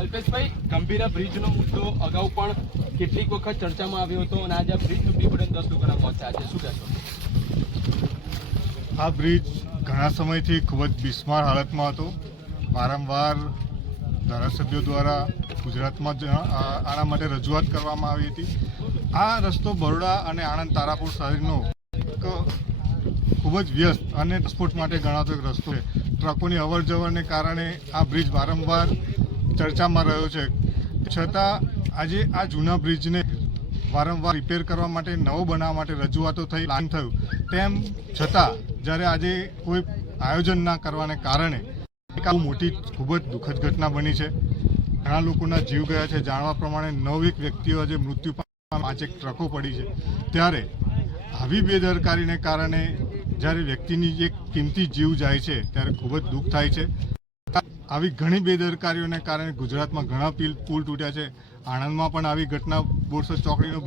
અલ્પેશભાઈ, ગંભીરા બ્રિજનો મુદ્દો અગાઉ પણ કેટલીક વખત ચર્ચામાં આવ્યો હતો અને આજે બ્રિજ તૂટી પડે 10 લોકોના મોત થયા છે, શું કહેશો? આ બ્રિજ ઘણા સમયથી ખૂબ જ બિસ્માર હાલતમાં હતો. વારંવાર ધારાસભ્યો દ્વારા ગુજરાતમાં આના માટે રજૂઆત કરવામાં આવી હતી. આ રસ્તો બરોડા અને આણંદ તારાપુર શહેરનો એક ખૂબ જ વ્યસ્ત અને ટ્રાન્સપોર્ટ માટે ગણાતો એક રસ્તો છે. ટ્રકોની અવર જવરને કારણે આ બ્રિજ વારંવાર ચર્ચામાં રહ્યો છે. છતાં આજે આ જૂના બ્રિજને વારંવાર રિપેર કરવા માટે, નવો બનાવવા માટે રજૂઆતો થઈ, પ્લાન થયું, તેમ છતાં જ્યારે આજે કોઈ આયોજન ના કરવાને કારણે એક આ મોટી ખૂબ જ દુઃખદ ઘટના બની છે. ઘણા લોકોના જીવ ગયા છે. જાણવા પ્રમાણે 9 વ્યક્તિઓ આજે મૃત્યુ પામ્યા, 5 ટ્રકો પડી છે. ત્યારે આવી બેદરકારીને કારણે જ્યારે વ્યક્તિની એક કિંમતી જીવ જાય છે ત્યારે ખૂબ જ દુઃખ થાય છે. આવી ઘણી બેદરકારીઓને કારણે ગુજરાતમાં ઘણા પુલ તૂટ્યા છે. આણંદમાં પણ આવી ઘટના બોરસદ ચોકડીનો